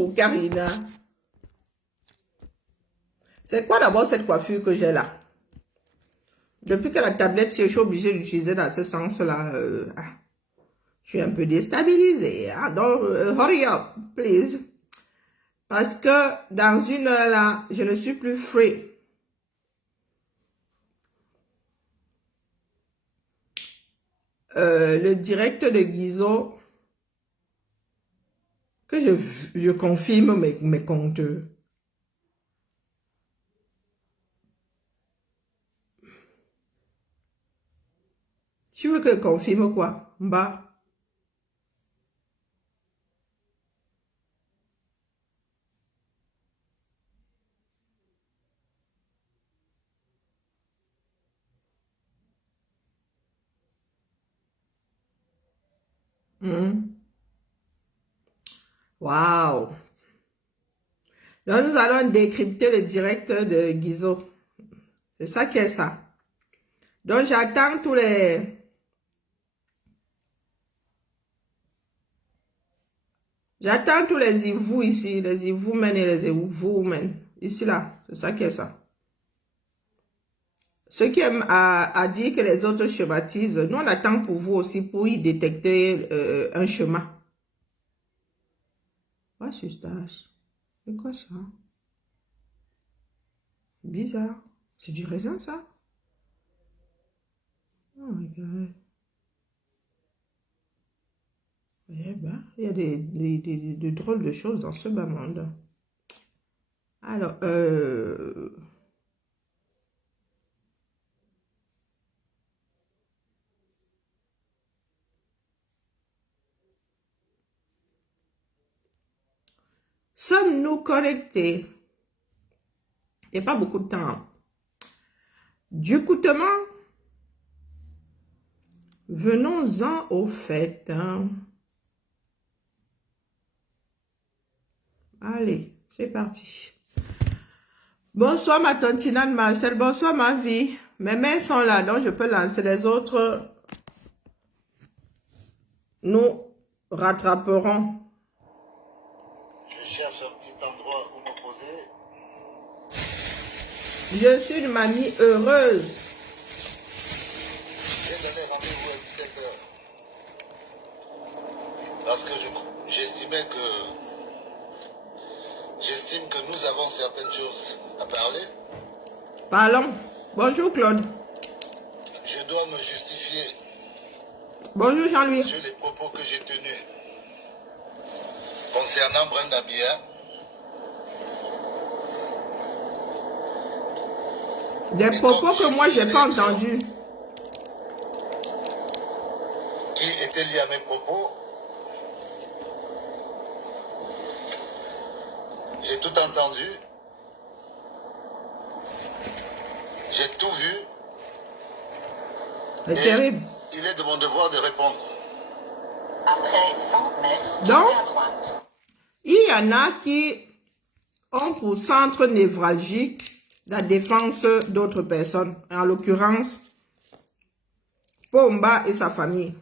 Bonjour, Karina. C'est quoi d'abord cette coiffure que j'ai là? Depuis que la tablette, si je suis obligée d'utiliser dans ce sens-là, je suis un peu déstabilisée. Ah, donc, hurry up, please. Parce que dans une heure là, je ne suis plus free. Le direct de Guizot, que je confirme mes comptes. Tu veux que je confirme quoi? Bah. Waouh. Donc, nous allons décrypter le direct de Guizot. C'est ça qui est ça. Donc, j'attends tous les... J'attends tous les Ivous ici, les Ivoumen et les Ivoumen. Ici, là, c'est ça qui est ça. Ceux qui aiment à dire que les autres schématisent, nous, on attend pour vous aussi pour y détecter un chemin. What is that? C'est quoi ça? Bizarre. C'est du raisin, ça? Oh my God. Eh ben, il y a des drôles de choses dans ce bas monde. Alors, sommes-nous connectés? Il n'y a pas beaucoup de temps. Du coutement, venons-en au fait. Allez, c'est parti. Bonsoir ma tantina de Marcel, bonsoir ma vie. Mes mains sont là, donc je peux lancer les autres. Nous rattraperons. Je cherche un petit endroit où me poser. Je suis une mamie heureuse. J'ai donné rendez-vous à 17h. Parce que j'estime que nous avons certaines choses à parler. Parlons. Bonjour Claude. Je dois me justifier Bonjour Jean-Louis. sur les propos que j'ai tenus concernant Brenda Bia. Des propos que moi j'ai pas entendus. Qui étaient liés à mes propos. J'ai tout entendu. J'ai tout vu. C'est terrible. Il est de mon devoir de répondre. Après 100 mètres, Donc, tournez à droite. il y en a qui ont pour centre névralgique la défense d'autres personnes. En l'occurrence, Pomba et sa famille.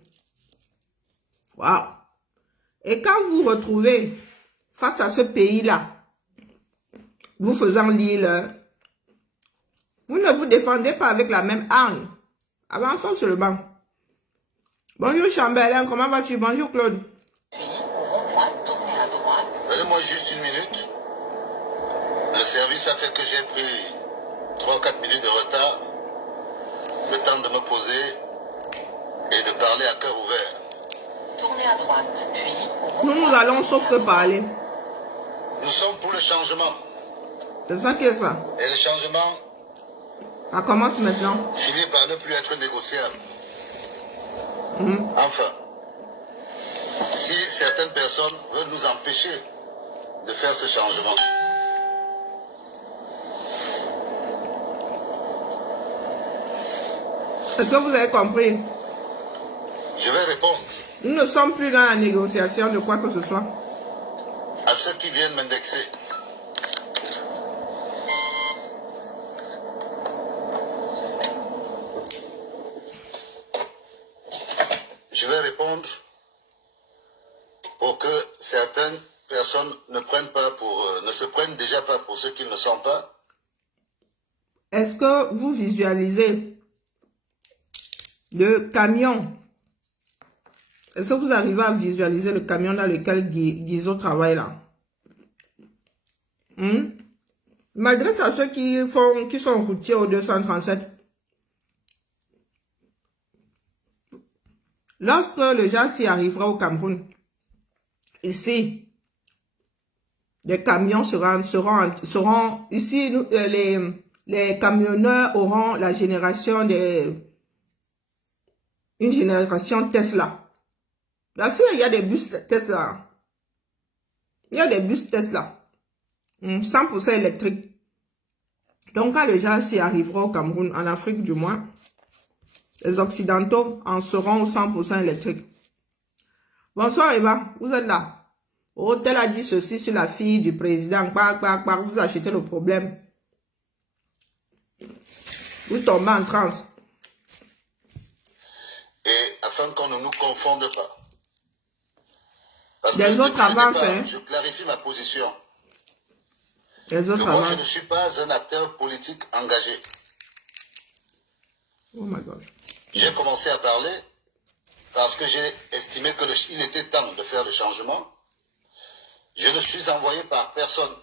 Wow. Et quand vous vous retrouvez face à ce pays-là, vous faisant lire, vous ne vous défendez pas avec la même arme. Avançons sur le banc. Bonjour Chambellan, comment vas-tu? Bonjour Claude. Puis, au rond-point, tournez à droite. Donnez-moi juste une minute. Le service a fait que j'ai pris 3 ou 4 minutes de retard. Le temps de me poser et de parler à cœur ouvert. Tournez à droite, puis au Nous rond-point. allons sauf que parler. Nous sommes pour le changement. C'est ça qui est ça. Et le changement Ça commence maintenant. finit par ne plus être négociable. Enfin, si certaines personnes veulent nous empêcher de faire ce changement, Est-ce que vous avez compris? je vais répondre Nous ne sommes plus dans la négociation de quoi que ce soit. à ceux qui viennent m'indexer. Je vais répondre pour que certains personnes ne prennent pas pour, ne se prennent déjà pas pour ce qu'ils ne sont pas. Est-ce que vous visualisez le camion? Est-ce que vous arrivez à visualiser le camion dans lequel Guizot travaille là? Malgré ça, ceux qui sont routiers au 237, lorsque le JASI arrivera au Cameroun, ici, les camions seront ici, les camionneurs auront la génération une génération Tesla. Bien sûr, il y a des bus Tesla. Il y a des bus Tesla. 100% électriques. Donc, quand le JASI arrivera au Cameroun, en Afrique du moins, les Occidentaux en seront 100% électriques. Bonsoir Eva, vous êtes là. Oh, tel a dit ceci sur la fille du président. Vous achetez le problème. Vous tombez en transe. Et afin qu'on ne nous confonde pas. Parce que Les autres avancent. Je clarifie ma position. Les autres moi, avancent. je ne suis pas un acteur politique engagé. Oh my God. J'ai commencé à parler parce que j'ai estimé qu'il était temps de faire le changement. Je ne suis envoyé par personne.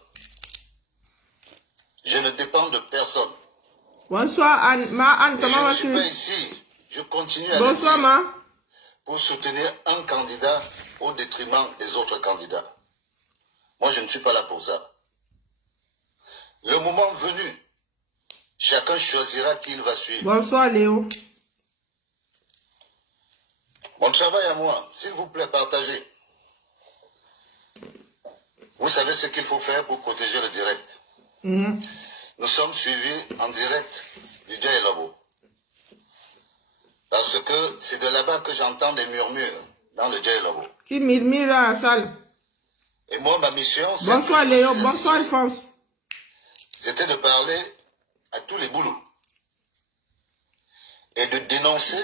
Je ne dépends de personne. Bonsoir Anne. Anne, comment vas-tu? Je ne suis pas ici. Je continue à Bonsoir Ma. Pour soutenir un candidat au détriment des autres candidats. Moi, je ne suis pas là pour ça. Le moment venu, chacun choisira qui il va suivre. Bonsoir Léo. Mon travail à moi, s'il vous plaît, partagez. Vous savez ce qu'il faut faire pour protéger le direct. Nous sommes suivis en direct du Dja Elabo. Parce que c'est de là-bas que j'entends des murmures dans le Dja Elabo. Qui murmure à la salle? Et moi, ma mission, c'est... Bonsoir Léo, bonsoir Alphonse. C'était de parler à tous les boulots. Et de dénoncer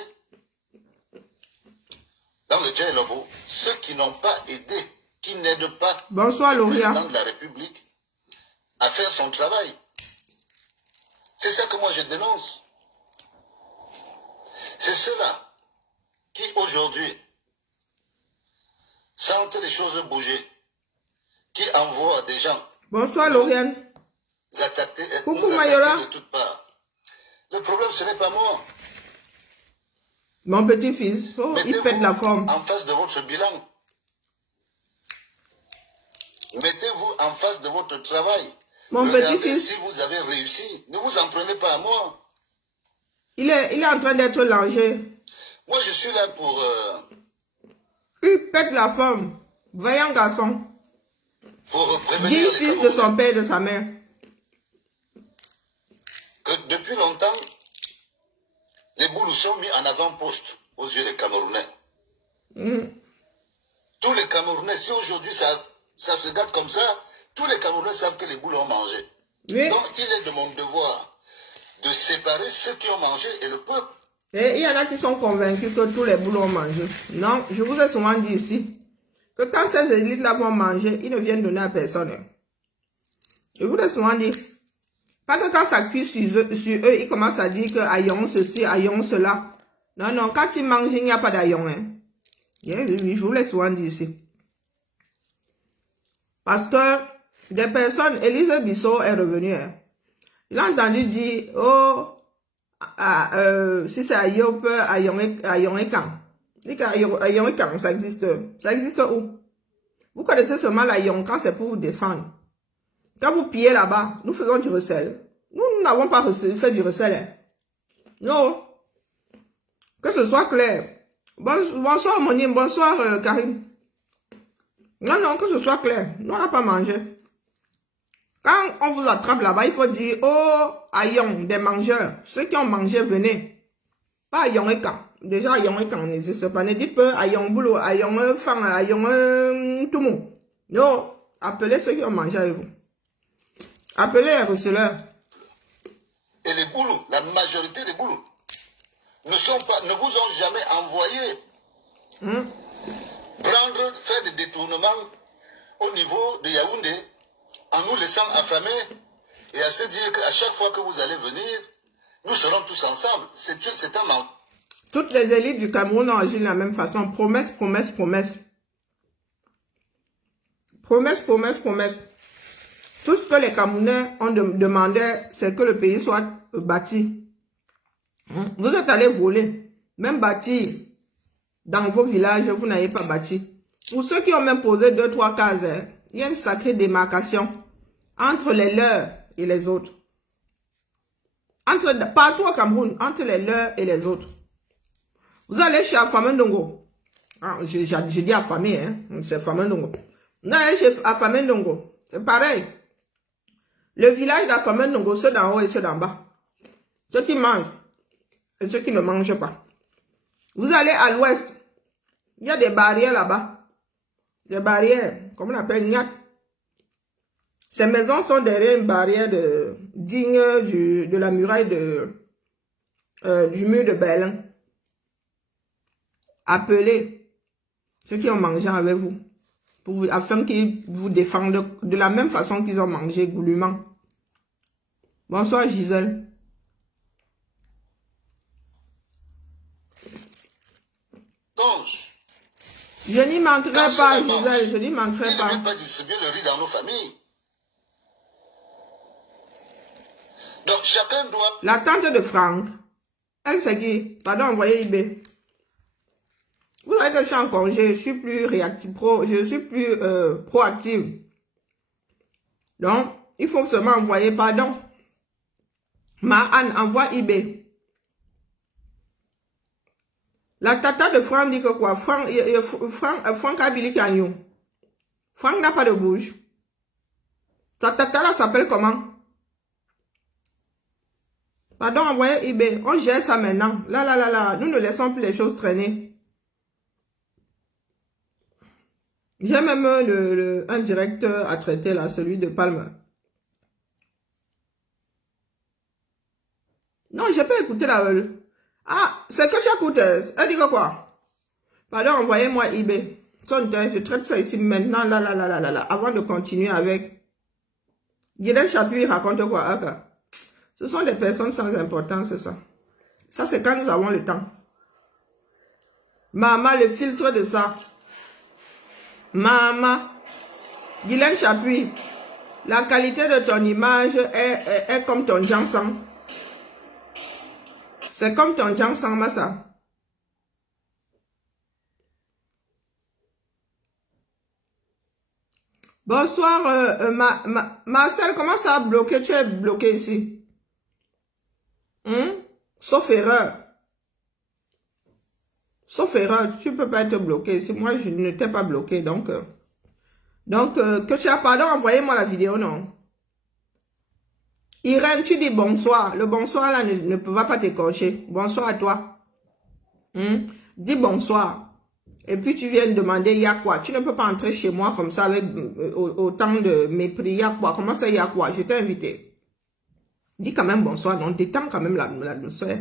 dans le Dja Elabo ceux qui n'ont pas aidé, qui n'aident pas bonsoir, le président de la République à faire son travail. C'est ça que moi je dénonce. C'est ceux-là qui aujourd'hui sentent les choses bouger, qui envoient des gens. Bonsoir Lauriane. Coucou Mayola. De toutes parts. Le problème, ce n'est pas moi. Mon petit-fils, oh, il pète la forme. En face de votre bilan. Mettez-vous en face de votre travail. Mon petit-fils. Si vous avez réussi, ne vous en prenez pas à moi. Il est en train d'être langé. Moi, je suis là pour... Il pète la forme. Vaillant garçon. Pour prévenir 10 fils de son père et de sa mère. Que depuis longtemps, les boulous sont mis en avant-poste aux yeux des Camerounais. Tous les Camerounais, si aujourd'hui ça se gâte comme ça, tous les Camerounais savent que les boulous ont mangé. Oui. Donc il est de mon devoir de séparer ceux qui ont mangé et le peuple. Et il y en a qui sont convaincus que tous les boulous ont mangé. Non, je vous ai souvent dit ici que quand ces élites-là vont manger, ils ne viennent donner à personne. Je vous ai souvent dit. Pas que quand ça cuit sur eux, ils commencent à dire que aïon ceci, aïon cela. Non, non, quand ils mangent, il n'y a pas d'aïon. Oui, je vous l'ai souvent dit ici. Parce que des personnes, Élise Bissot est revenue. Il a entendu dire, oh, si c'est aïop, aïon et quand. Il dit qu'aïon et quand, ça existe. Ça existe où? Vous connaissez seulement l'aïon quand c'est pour vous défendre. Quand vous pillez là-bas, nous faisons du recel. Nous n'avons pas fait du recel. Non. Que ce soit clair. Bonsoir Monime, bonsoir Karim. Non, non, que ce soit clair. Nous, on n'a pas mangé. Quand on vous attrape là-bas, il faut dire, oh, aïon, des mangeurs. Ceux qui ont mangé, venez. Pas aïon et quand. Déjà, aïon et quand n'existe pas. Ne dites pas aïon boulot, aïon fan, aïon tout le monde. Non. Appelez ceux qui ont mangé avec vous. Appelez les receleurs. Et les boulous, la majorité des boulous, ne vous ont jamais envoyé prendre, faire des détournements au niveau de Yaoundé en nous laissant affamés et à se dire qu'à chaque fois que vous allez venir, nous serons tous ensemble. C'est un mensonge. Toutes les élites du Cameroun ont agi de la même façon. Promesse, promesse, promesse. Promesse, promesse, promesse. Tout ce que les Camerounais ont demandé, c'est que le pays soit bâti. Vous êtes allés voler. Même bâti dans vos villages, vous n'avez pas bâti. Pour ceux qui ont même posé 2-3 cases, il y a une sacrée démarcation entre les leurs et les autres. Partout au Cameroun, entre les leurs et les autres. Vous allez chez Afamé Ndongo. Ah, je dis Afamé, hein. C'est Afamé Ndongo. Vous allez chez Afamé Ndongo. C'est pareil. Le village d'Afamé Ndongo, ceux d'en haut et ceux d'en bas. Ceux qui mangent et ceux qui ne mangent pas. Vous allez à l'ouest. Il y a des barrières là-bas. Des barrières, comme on appelle, Nyat. Ces maisons sont derrière une barrière digne de la muraille du mur de Berlin. Appelez ceux qui ont mangé avec vous, afin qu'ils vous défendent de la même façon qu'ils ont mangé goulûment. Bonsoir Gisèle. Je n'y manquerai pas, Gisèle, je n'y manquerai pas. Ils ne veulent pas distribuer le riz dans nos familles. Donc chacun doit... La tante de Franck, elle c'est qui? Pardon, envoyez IB. Vous savez que je suis en congé, je suis plus réactive, je suis plus proactive. Donc, il faut seulement envoyer pardon. Ma Anne, envoie IB. La tata de Franck dit que quoi? Franck a Billy Cagnon. Franck n'a pas de bouche. Ta tata là s'appelle comment? Pardon, envoyez IB. On gère ça maintenant. Là. Nous ne laissons plus les choses traîner. J'ai même un directeur à traiter là, celui de Palme. Non, j'ai pas écouté la... Ah, c'est que j'écoute. Elle dit que quoi? Pardon, envoyez-moi IB. Je traite ça ici maintenant, là, avant de continuer avec... Guidel Chapuis raconte quoi? Aka? Ce sont des personnes sans importance, c'est ça. Ça, c'est quand nous avons le temps. Maman, le filtre de ça. Maman, Guylaine Chapuis, la qualité de ton image est comme ton Jansan. C'est comme ton Jansan, Massa. Bonsoir, Marcel, comment ça a bloqué? Tu es bloqué ici. Sauf erreur. Sauf erreur, tu ne peux pas être bloqué. Si moi, je ne t'ai pas bloqué, donc que tu as pardon, envoyez-moi la vidéo, non? Irène, tu dis bonsoir. Le bonsoir, là, ne va pas t'écorcher. Bonsoir à toi. Dis bonsoir. Et puis, tu viens de demander, il y a quoi? Tu ne peux pas entrer chez moi comme ça avec autant de mépris. Il y a quoi? Comment ça, il y a quoi? Je t'ai invité. Dis quand même bonsoir. Non, détends quand même la douceur.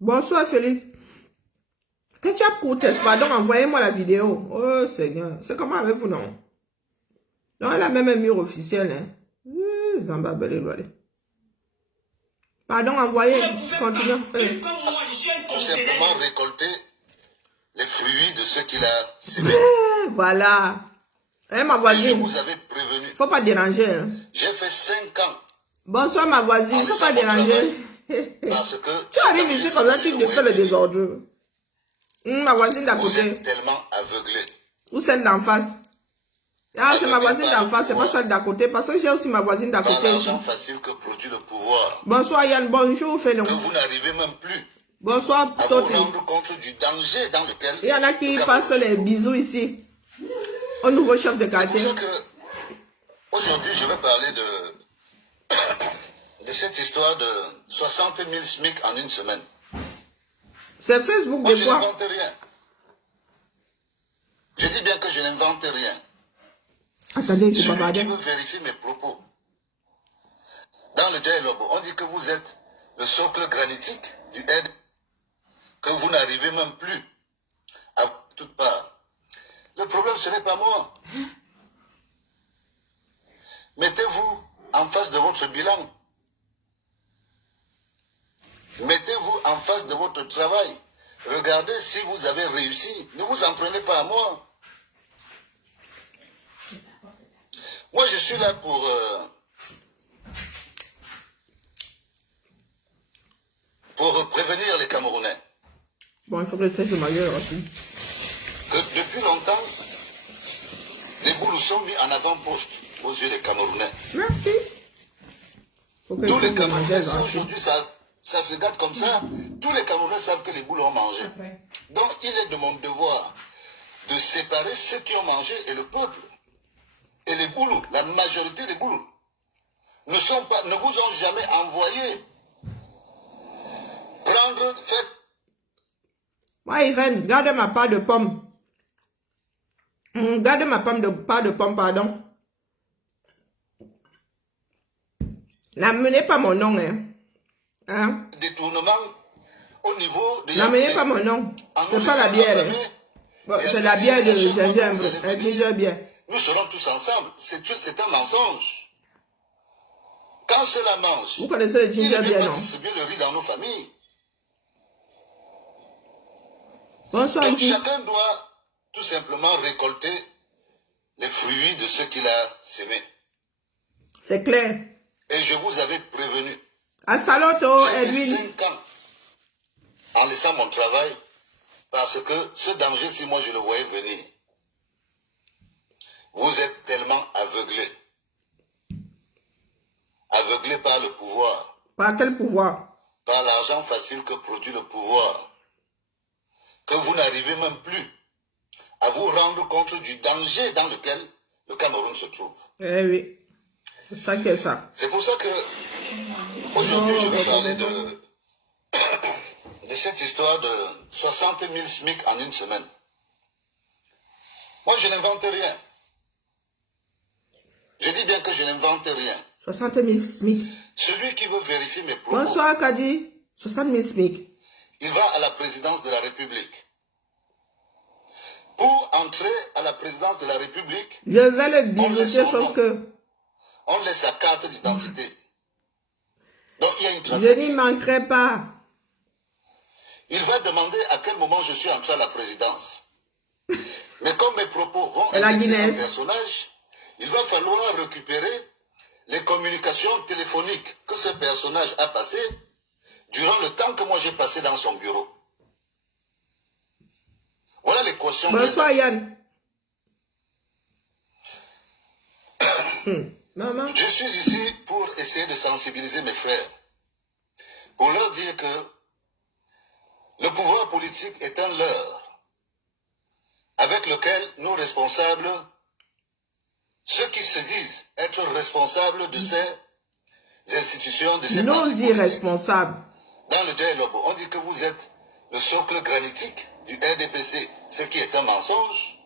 Bonsoir Félix. Ketchup Courtes, pardon, envoyez-moi la vidéo. Oh Seigneur, c'est comment avec vous, non? Non, elle a même un mur officiel, hein. Zamba Belé. Pardon, envoyez. Continuez. Tout simplement récolter les fruits de ce qu'il a sémé. Voilà. Ma Et je voisine. vous avais prévenu. Faut pas déranger. Hein. J'ai fait 5 ans. Bonsoir ma voisine, faut pas déranger. Parce que Tu arrives ici comme ça, tu te fais le désordre. Ma voisine d'à vous côté. êtes tellement aveuglé. Ou celle d'en face. Ah, c'est ma voisine d'en face, c'est pas celle d'à côté. Parce que j'ai aussi ma voisine d'à Par côté. l'argent facile que produit le pouvoir. Bonsoir Yann, bonjour Fénon. Que vous n'arrivez même plus Bonsoir à vous Toti. rendre compte du danger dans lequel... Il y en a qui passent les bisous ici. Au nouveau chef de C'est pour quartier. ça que aujourd'hui je vais parler de cette histoire de 60 000 SMIC en une semaine. C'est Facebook Moi des je fois. n'invente rien. Je dis bien que je n'invente rien. Attendez, je Celui qui bavardais. veut vérifier mes propos le dialogue, on dit que vous êtes le socle granitique du aide, que vous n'arrivez même plus à toutes parts. Le problème, ce n'est pas moi. Mettez-vous en face de votre bilan. Mettez-vous en face de votre travail. Regardez si vous avez réussi. Ne vous en prenez pas à moi. Moi, je suis là pour prévenir les Camerounais. Bon, il faut que je fasse de ma gueule aussi. Que depuis longtemps, les boulous sont mis en avant-poste aux yeux des Camerounais. Merci. Faut que Tous je les fasse de ma Camerounais, gueule si aussi. aujourd'hui ça se gâte comme ça, tous les Camerounais savent que les boules ont mangé. Donc il est de mon devoir de séparer ceux qui ont mangé et le peuple. Et les boulous, la majorité des boulous, ne vous ont jamais envoyé prendre, faire. Moi, Irène, garde ma part de pomme. Garde ma part de pomme, pardon. N'amenez pas mon nom, hein. Hein? Détournement au niveau de... N'amenez pas mon nom. C'est pas la bière, hein. Bon, c'est la bière de gingembre, ginger beer. Nous serons tous ensemble. C'est un mensonge. Quand cela mange, Vous connaissez le ginger il ne beer, peut pas non? distribuer le riz dans nos familles. Bonsoir, Donc fils. chacun doit tout simplement récolter les fruits de ce qu'il a sémé. C'est clair. Et je vous avais prévenu. À Saloto, J'ai fait Edwin. 5 ans en laissant mon travail parce que ce danger, si moi je le voyais venir, vous êtes tellement aveuglés. Aveuglés par le pouvoir, Par quel pouvoir? par l'argent facile que produit le pouvoir, que vous n'arrivez même plus à vous rendre compte du danger dans lequel le Cameroun se trouve. Eh oui. C'est ça qui est ça. C'est pour ça que aujourd'hui je vais parler de cette histoire de 60 000 SMIC en une semaine. Moi je n'invente rien. Je dis bien que je n'invente rien. 60 000 SMIC. Celui qui veut vérifier mes propos, Bonsoir, Kadi. 60 000 SMIC. il va à la présidence de la République. Pour entrer à la présidence de la République, Je vais le biseauter, sauf que on laisse sa carte d'identité. Donc il y a une je traçabilité. n'y manquerai pas. Il va demander à quel moment je suis entré à la présidence. Mais comme mes propos vont Et la indexer un Guinness. personnage, il va falloir récupérer les communications téléphoniques que ce personnage a passées durant le temps que moi j'ai passé dans son bureau. Voilà l'équation. Bonsoir, Yann. Maman. Je suis ici pour essayer de sensibiliser mes frères, pour leur dire que le pouvoir politique est un leurre avec lequel nous responsables, ceux qui se disent être responsables de ces institutions, de ces Nos partis politiques, irresponsables. dans le dialogue, on dit que vous êtes le socle granitique du RDPC, ce qui est un mensonge.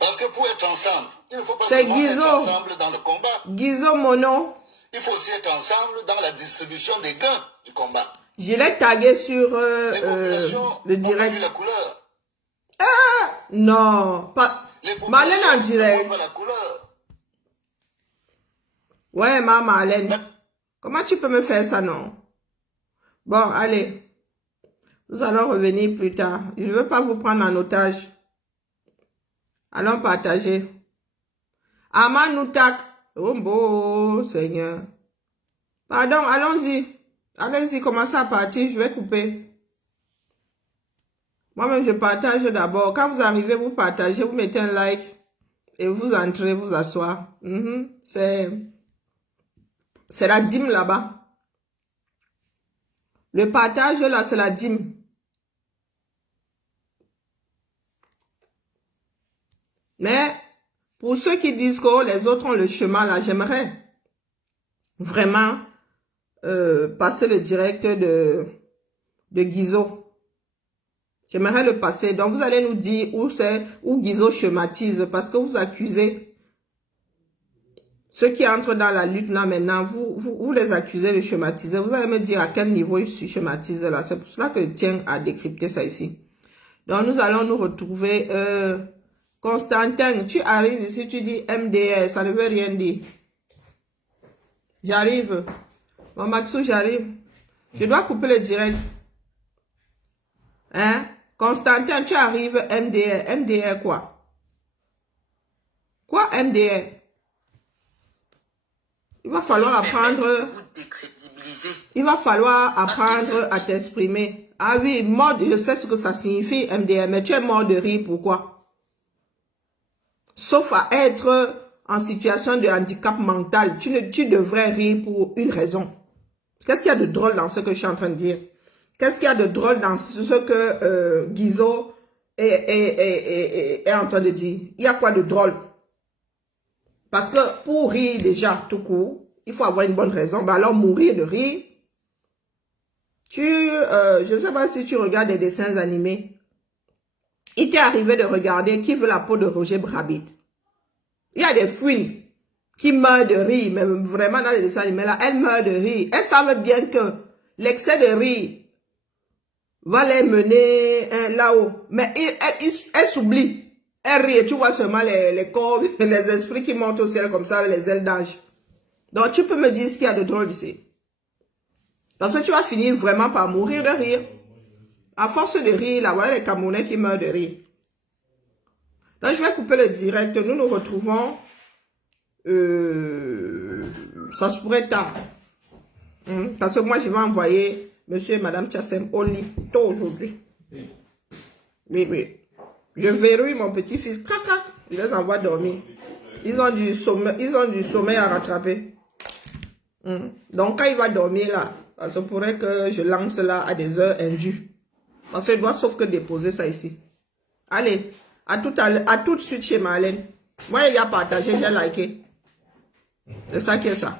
Parce que pour être ensemble, il ne faut pas C'est seulement être Guizot. ensemble dans le combat. Guizot, mon nom. Il faut aussi être ensemble dans la distribution des gains du combat. Je l'ai tagué sur Les populations le ont direct. vu la couleur. Non, pas. Les Marlène en populations ne direct. voient pas la couleur. Ouais, ma Marlène. Comment tu peux me faire ça, non? Bon, allez. Nous allons revenir plus tard. Je ne veux pas vous prendre en otage. Allons partager. Amanoutak. Oh, beau Seigneur. Pardon, allons-y. Allez-y, commencez à partir. Je vais couper. Moi-même, je partage d'abord. Quand vous arrivez, vous partagez, vous mettez un like. Et vous entrez, vous asseoir. C'est la dîme là-bas. Le partage là, c'est la dîme. Mais pour ceux qui disent que oh, les autres ont le chemin là, j'aimerais vraiment passer le direct de Guizot. J'aimerais le passer. Donc vous allez nous dire où c'est, où Guizot schématise, parce que vous accusez Ceux qui entrent dans la lutte là maintenant, vous les accusez de schématiser. Vous allez me dire à quel niveau je suis schématisé là. C'est pour cela que je tiens à décrypter ça ici. Donc nous allons nous retrouver. Constantin, tu arrives ici, tu dis MDR, ça ne veut rien dire. J'arrive. Bon Maxou, j'arrive. Je dois couper le direct. Hein? Constantin, tu arrives MDR. MDR quoi? Quoi MDR? Il va falloir apprendre. Il va falloir apprendre à t'exprimer. Ah oui, mort, je sais ce que ça signifie MDR, mais tu es mort de rire, pourquoi? Sauf à être en situation de handicap mental, tu devrais rire pour une raison. Qu'est-ce qu'il y a de drôle dans ce que je suis en train de dire? Qu'est-ce qu'il y a de drôle dans ce que Guizot est en train de dire? Il y a quoi de drôle? Parce que pour rire déjà tout court, il faut avoir une bonne raison. Ben alors mourir de rire. Je ne sais pas si tu regardes des dessins animés. Il t'est arrivé de regarder Qui veut la peau de Roger Rabbit. Il y a des fouines qui meurent de rire, mais vraiment dans les dessins animés là, elles meurent de rire. Elles savent bien que l'excès de rire va les mener là-haut. Mais elles s'oublient. Elles rient, tu vois seulement les corps, les esprits qui montent au ciel comme ça avec les ailes d'ange. Donc tu peux me dire ce qu'il y a de drôle ici. Parce que tu vas finir vraiment par mourir de rire. À force de rire, là, voilà les Camerounais qui meurent de rire. Donc, je vais couper le direct. Nous nous retrouvons. Ça se pourrait tard. Parce que moi, je vais envoyer monsieur et madame Tchassem au lit tôt aujourd'hui. Oui, oui. Je verrouille mon petit-fils. Caca. Je les envoie dormir. Ils ont du sommeil à rattraper. Donc, quand il va dormir là, ça se pourrait que je lance là à des heures indues. Parce qu'il doit sauf que déposer ça ici. Allez, à tout de suite chez Marlène. Moi, il a partagé, j'ai liké. C'est ça qui est ça.